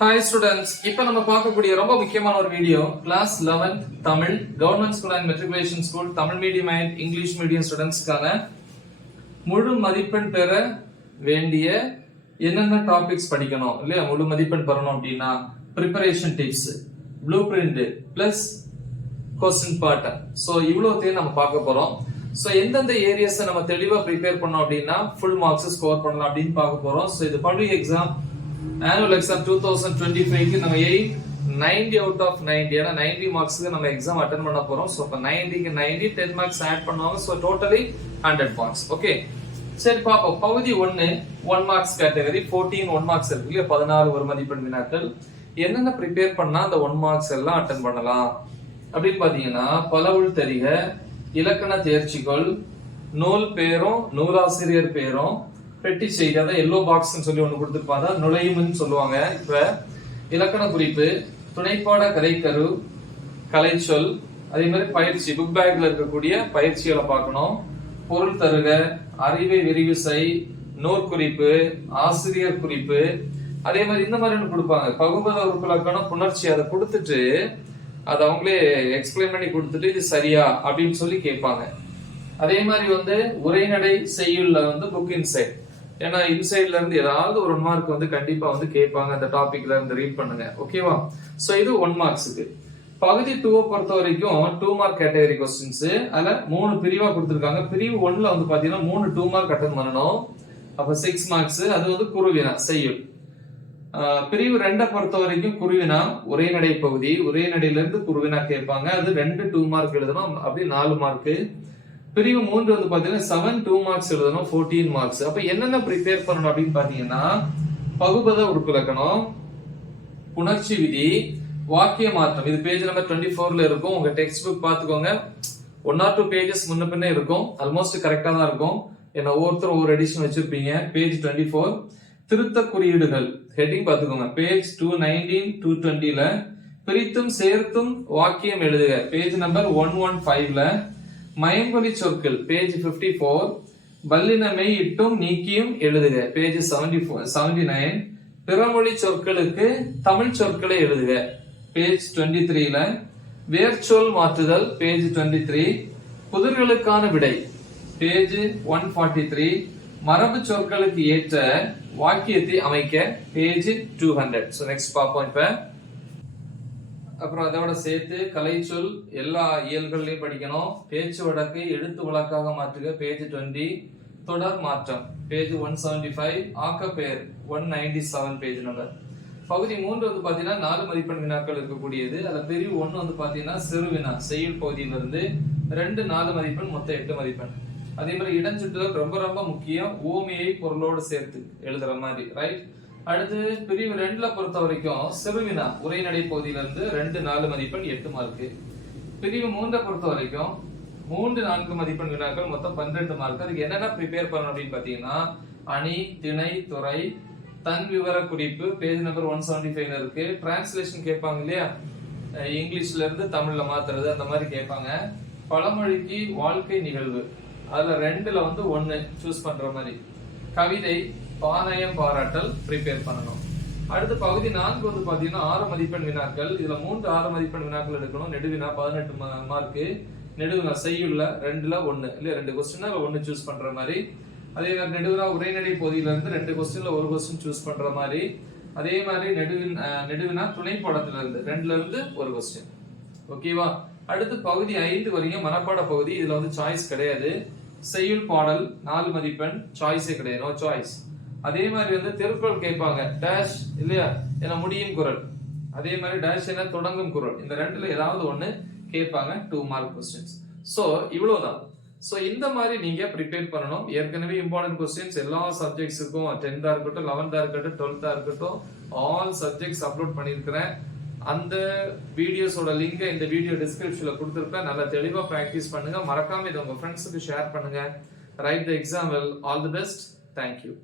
Hi students, இப்போ நம்ம பார்க்கக்கூடிய ரொம்ப முக்கியமான ஒரு video class 11th Tamil government school and matriculation school Tamil medium and English medium ஸ்டூடெண்ட்ஸ்க்கான முழு மதிப்பெண் பெற வேண்டிய என்னென்ன டாபிக்ஸ் படிக்கணும் இல்லையா முழு மதிப்பெண் பெறணும் அப்படின்னா preparation tips blueprint plus question pattern so இவ்வளோத்தையும் நம்ம பார்க்க போறோம். ஸோ எந்தெந்த ஏரியாஸ் நம்ம தெளிவா ப்ரிப்பேர் பண்ணோம் அப்படின்னா ஃபுல் மார்க்ஸ் ஸ்கோர் பண்ணலாம் அப்படின்னு பார்க்க போறோம். ஸோ இது பப்ளிக் எக்ஸாம் ஆனுவல் எக்ஸாம் 2025க்கு நம்ம 90 அவுட் ஆஃப் 90 ஏன்னா 90 மார்க்ஸ்க்கு நம்ம எக்ஸாம் அட்டெண்ட் பண்ண போறோம். ஸோ இப்போ 90க்கு 90 10 மார்க்ஸ் ஆட் பண்ணுவாங்க. So totally 100 marks. ஓகே சரி பாப்போம். பகுதி 1 மார்க்ஸ் கேட்டகரி 14 1 மார்க்ஸ் இருக்கு இல்லையா 16 ஒரு மதிப்பெண் வினாக்கள் என்னென்ன ப்ரிப்பேர் பண்ணா அந்த 1 மார்க்ஸ் எல்லாம் அட்டெண்ட் பண்ணலாம் அப்படின்னு பாத்தீங்கன்னா பலவுள் தெரிக இலக்கண தேர்ச்சிகள் நூல் பேரும் நூலாசிரியர் பேரும் பெட்டி செய்தி அதான் எல்லோ பாக்ஸ் சொல்லி ஒண்ணு கொடுத்துருப்பாங்க நுழையும்னு சொல்லுவாங்க. இப்ப இலக்கண குறிப்பு துணைப்பாட கலைக்கரு கலைச்சொல் அதே மாதிரி பயிற்சி புக் பேக்ல இருக்கக்கூடிய பயிற்சிகளை பார்க்கணும். பொருள் தருக அறிவை விரிவு செய் நூற்குறிப்பு ஆசிரியர் குறிப்பு அதே மாதிரி இந்த மாதிரி ஒன்று கொடுப்பாங்க. பகுபத உறுப்பிலக்கணம் புணர்ச்சி அதை கொடுத்துட்டு அதை அவங்களே எக்ஸ்பிளைன் பண்ணி கொடுத்துட்டு இது சரியா அப்படின்னு சொல்லி கேட்பாங்க. அதே மாதிரி உரைநடை செய்யுள்ள புக் இன்சைட் ஏன்னா இன்சைட்ல இருந்து ஏதாவது ஒரு 1 மார்க் கண்டிப்பா கேட்பாங்க. அந்த டாபிக்ல இருந்து ரீட் பண்ணுங்க. ஓகேவா? சோ இது 1 மார்க்ஸ்க்கு. பகுதி 2 பொறுத்த வரைக்கும் 2 மார்க் கேட்டகரி கொஸ்டின்ஸ் அதுல 3 பிரிவா கொடுத்திருக்காங்க. பிரிவு 1ல பாத்தீங்கன்னா 3 2 மார்க் அட்டெண்ட் பண்ணணும். அப்ப 6 மார்க்ஸ் அது குருவினா செய்யுள். பிரிவு 2 பொறுத்த வரைக்கும் குருவினா உரைநடை பகுதி உரைநடையில இருந்து குருவினா கேட்பாங்க. அது 2 2 மார்க் எழுதணும். அப்படி 4 மார்க். பிரிவு 3 பாத்தீங்கன்னா 7 2 மார்க்ஸ் எழுதணும் 14 மார்க்ஸ். அப்ப என்னென்ன ப்ரிப்பேர் பண்ணணும் அப்படின்னு பாத்தீங்கன்னா பகுபத உறுப்பிலக்கணம் புணர்ச்சி விதி வாக்கிய மாற்றம் இது பேஜ் நம்பர் 24ல இருக்கும். உங்க டெக்ஸ்ட் புக் பாத்துக்கோங்க. 1 or 2 பேஜஸ் முன்ன பின்ன இருக்கும். ஆல்மோஸ்ட் கரெக்டா தான் இருக்கும். ஏன்னா ஒவ்வொருத்தரும் ஒவ்வொரு எடிஷன் வச்சிருப்பீங்க. பேஜ் 24 திருத்த குறியீடுகள் ஹெட்டிங் பாத்துக்கோங்க. பேஜ் 219 220ல பிரித்தும் சேர்த்தும் வாக்கியம் எழுதுக பேஜ் நம்பர் 115ல மயங்கொலி சொற்கள் பேஜ் 54 வல்லினமை இட்டும் நீக்கியும் எழுதுக பேஜ் 79 பிறமொழி சொற்களுக்கு தமிழ் சொற்களை எழுதுக பேஜ் 23ல வேர்ச்சொல் மாற்றுதல் பேஜ் 23 புதிர்களுக்கான விடை பேஜ் 143 மரபு சொற்களுக்கு ஏற்ற வாக்கியத்தை அமைக்க பேஜ் 200. சோ நெக்ஸ்ட் பாப்போம். இப்ப அப்புறம் அதோட சேர்த்து கலைச்சொல் எல்லா இயல்கள்லயும் படிக்கணும். பேச்சு வழக்கை எழுத்து வழக்காக மாற்றுக பேஜ் 20 தொடர் மாற்றம் பேஜ் 175 ஆக்கப்பெயர் 197 பேஜ் நம்பர். பகுதி 3 பாத்தீங்கன்னா 4 மதிப்பெண் வினாக்கள் இருக்கக்கூடியது. அதுல பிரிவு 1 பாத்தீங்கன்னா சிறுவினா செய்யுள் பகுதியில இருந்து 2 4 மதிப்பெண் மொத்தம் 8 மதிப்பெண். அதே மாதிரி இடஞ்சுட்டுதல் ரொம்ப ரொம்ப முக்கியம். ஓமையை பொருளோடு சேர்த்து எழுதுற மாதிரி ரைட். அடுத்து பிரிவு 2ல பொறுத்த வரைக்கும் சிறுவினா உரைநடை பகுதியில இருந்து 2 4 மதிப்பெண் 8 மார்க். பிரிவு 3 பொறுத்த வரைக்கும் 3 4 மதிப்பெண் வினாக்கள் மொத்தம் 12 மார்க். அதுக்கு என்னென்ன ப்ரிப்பேர் பண்ணணும் அப்படின்னு பாத்தீங்கன்னா அணி திணை துறை தன் விவர குறிப்பு பேஜ் நம்பர் 175ல இருக்கு. டிரான்ஸ்லேஷன் கேட்பாங்க இல்லையா இங்கிலீஷ்ல இருந்து தமிழ்ல மாத்துறது அந்த மாதிரி கேட்பாங்க. பழமொழிக்கு வாழ்க்கை நிகழ்வு அதுல 2ல 1 சூஸ் பண்ற மாதிரி. கவிதை பாணயம் பாராட்டல் ப்ரிப்பேர் பண்ணணும். அடுத்து பகுதி 4 பாத்தீங்கன்னா 6 மதிப்பெண் வினாக்கள். இதுல 3 6 மதிப்பெண் வினாக்கள் எடுக்கணும். நெடுவினா 18 மார்க். நெடுவினா செய்யுள்ள 2ல 1 இல்ல 2 கொஸ்டின் 1 சூஸ் பண்ற மாதிரி. அதே மாதிரி நெடுவினா உரைநடை பகுதியில இருந்து 2 கொஸ்டின்ல 1 கொஸ்டின் சூஸ் பண்ற மாதிரி. அதே மாதிரி நெடுவினா துணை பாடத்துல இருந்து 2ல இருந்து 1 கொஸ்டின். ஓகேவா? அடுத்து பகுதி 5 வரைக்கும் மனப்பாட பகுதி. இதுல சாய்ஸ் கிடையாது. செய்யுள் பாடல் 4 மதிப்பெண் சாய்ஸே கிடையாது. No choice. அதே மாதிரி திருக்குறள் கேட்பாங்க டேஷ் இல்லையா ஏன்னா முடியும் குறள். அதே மாதிரி டேஷ் என்ன தொடங்கும் குறள். இந்த 2ல ஏதாவது 1 கேட்பாங்க 2 மார்க் கொஸ்டின்ஸ். சோ இவ்வளவுதான். சோ இந்த மாதிரி நீங்க ப்ரிப்பேர் பண்ணணும். ஏற்கனவே இம்பார்ட்டன்ட் கொஸ்டின்ஸ் எல்லா சப்ஜெக்ட்ஸுக்கும் 10th இருக்கட்டும் 11th இருக்கட்டும் 12th இருக்கட்டும் ஆல் சப்ஜெக்ட்ஸ் அப்லோட் பண்ணிருக்கிறேன். அந்த வீடியோஸோட லிங்கை இந்த வீடியோ டிஸ்கிரிப்ஷன்ல கொடுத்திருப்பேன். நல்லா தெளிவா பிராக்டிஸ் பண்ணுங்க. மறக்காம இதை உங்க ஃப்ரெண்ட்ஸுக்கு ஷேர் பண்ணுங்க. Right the exam well. All the best. Thank you.